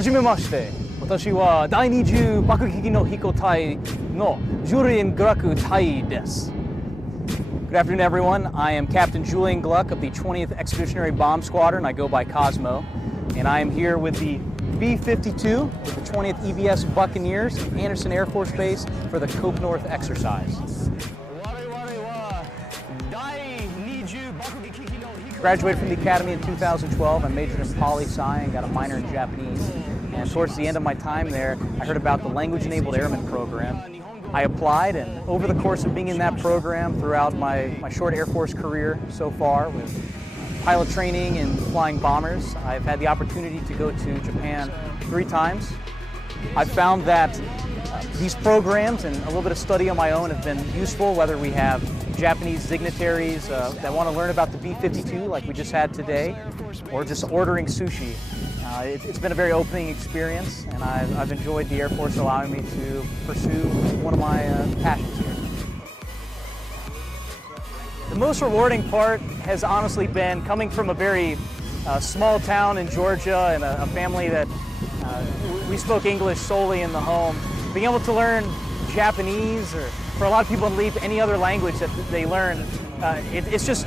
はじめまして。私は第20爆撃の飛行隊のJulian Gluck隊です。Good afternoon, everyone. I am Captain Julian Gluck of the 20th Expeditionary Bomb Squadron. I go by Cosmo, and I am here with the B-52 with the 20th EBS Buccaneers at Anderson Air Force Base for the Cope North exercise. Graduated from the Academy in 2012. I majored in poli-sci and got a minor in Japanese. And towards the end of my time there, I heard about the Language-Enabled Airman program. I applied, and over the course of being in that program throughout my short Air Force career so far with pilot training and flying bombers, I've had the opportunity to go to Japan 3 times. I've found that these programs and a little bit of study on my own have been useful, whether we have Japanese dignitaries that want to learn about the B-52 like we just had today, or just ordering sushi. It's been a very opening experience, and I've enjoyed the Air Force allowing me to pursue one of my passions here. The most rewarding part has honestly been coming from a very small town in Georgia and a family that we spoke English solely in the home. Being able to learn Japanese, or for a lot of people in LEAP, any other language that they learn, it's just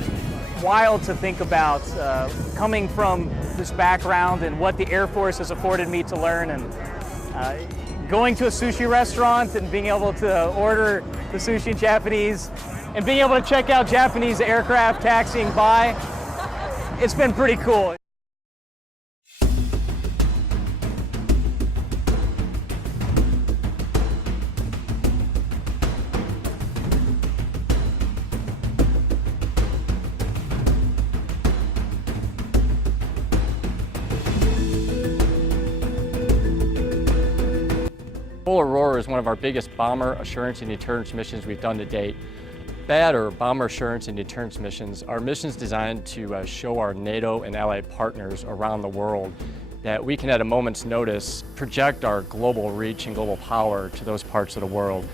wild to think about coming from this background and what the Air Force has afforded me to learn, and going to a sushi restaurant and being able to order the sushi in Japanese and being able to check out Japanese aircraft taxiing by. It's been pretty cool. Full Aurora is one of our biggest bomber assurance and deterrence missions we've done to date. BAD, or Bomber Assurance and Deterrence Missions, are missions designed to show our NATO and allied partners around the world that we can, at a moment's notice, project our global reach and global power to those parts of the world.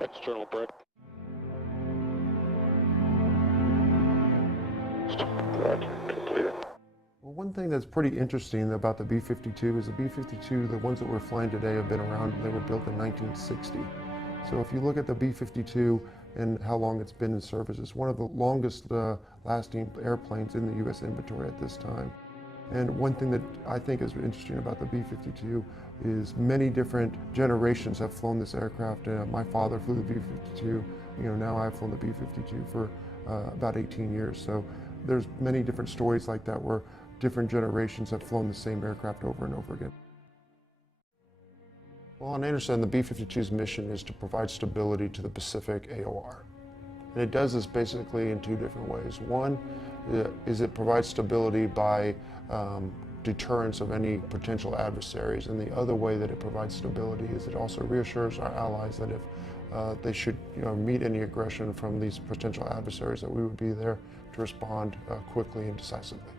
External break. Roger, completed. Well, one thing that's pretty interesting about the B-52 is the B-52, the ones that we're flying today have been around, they were built in 1960. So if you look at the B-52 and how long it's been in service, it's one of the longest lasting airplanes in the U.S. inventory at this time. And one thing that I think is interesting about the B-52 is many different generations have flown this aircraft. My father flew the B-52. Now I've flown the B-52 for about 18 years. So there's many different stories like that where different generations have flown the same aircraft over and over again. Well, on Anderson, the B-52's mission is to provide stability to the Pacific AOR. And it does this basically in two different ways. One is it provides stability by deterrence of any potential adversaries, and the other way that it provides stability is it also reassures our allies that if they should meet any aggression from these potential adversaries, that we would be there to respond quickly and decisively.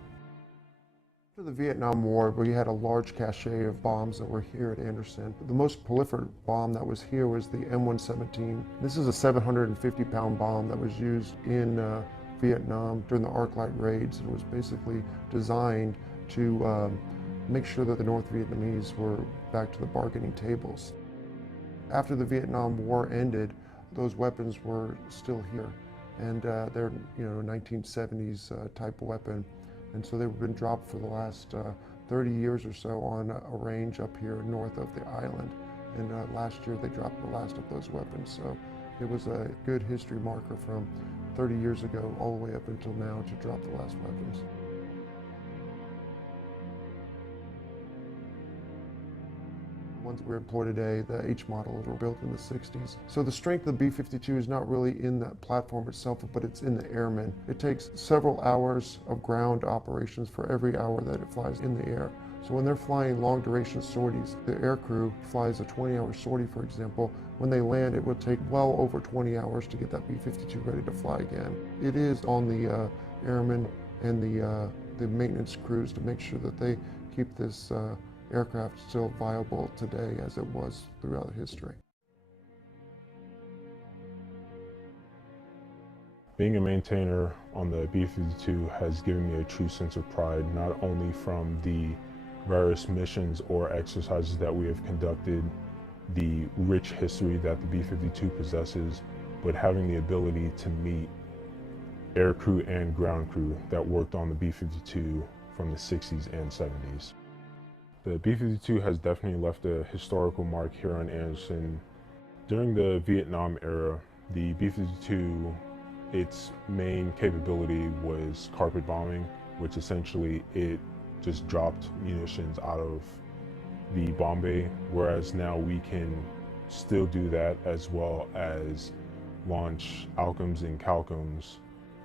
After the Vietnam War, we had a large cache of bombs that were here at Anderson. The most prolific bomb that was here was the M117. This is a 750-pound bomb that was used in Vietnam during the Arc Light raids. It was basically designed to make sure that the North Vietnamese were back to the bargaining tables. After the Vietnam War ended, those weapons were still here, and they're 1970s type weapon. And so they've been dropped for the last 30 years or so on a range up here north of the island. And last year they dropped the last of those weapons. So it was a good history marker from 30 years ago all the way up until now to drop the last weapons. The ones we employ today, the H models, were built in the 60s. So the strength of the B-52 is not really in the platform itself, but it's in the airmen. It takes several hours of ground operations for every hour that it flies in the air. So when they're flying long duration sorties, the aircrew flies a 20-hour sortie, for example. When they land, it would take well over 20 hours to get that B-52 ready to fly again. It is on the airmen and the maintenance crews to make sure that they keep this aircraft still viable today as it was throughout history. Being a maintainer on the B-52 has given me a true sense of pride, not only from the various missions or exercises that we have conducted, the rich history that the B-52 possesses, but having the ability to meet aircrew and ground crew that worked on the B-52 from the 60s and 70s. The B-52 has definitely left a historical mark here on Anderson. During the Vietnam era, the B-52, its main capability was carpet bombing, which essentially it just dropped munitions out of the bomb bay, whereas now we can still do that as well as launch Alcoms and Calcoms,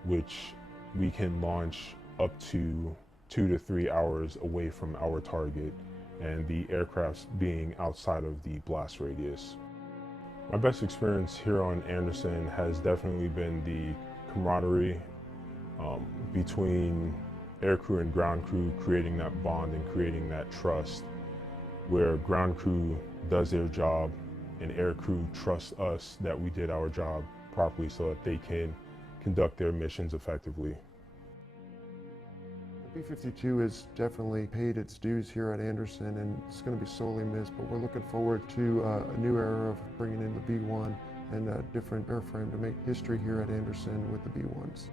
which we can launch up to 2 to 3 hours away from our target, and the aircrafts being outside of the blast radius. My best experience here on Anderson has definitely been the camaraderie between aircrew and ground crew, creating that bond and creating that trust where ground crew does their job and aircrew trusts us that we did our job properly so that they can conduct their missions effectively. The B-52 has definitely paid its dues here at Anderson, and it's going to be sorely missed, but we're looking forward to a new era of bringing in the B-1 and a different airframe to make history here at Anderson with the B-1s.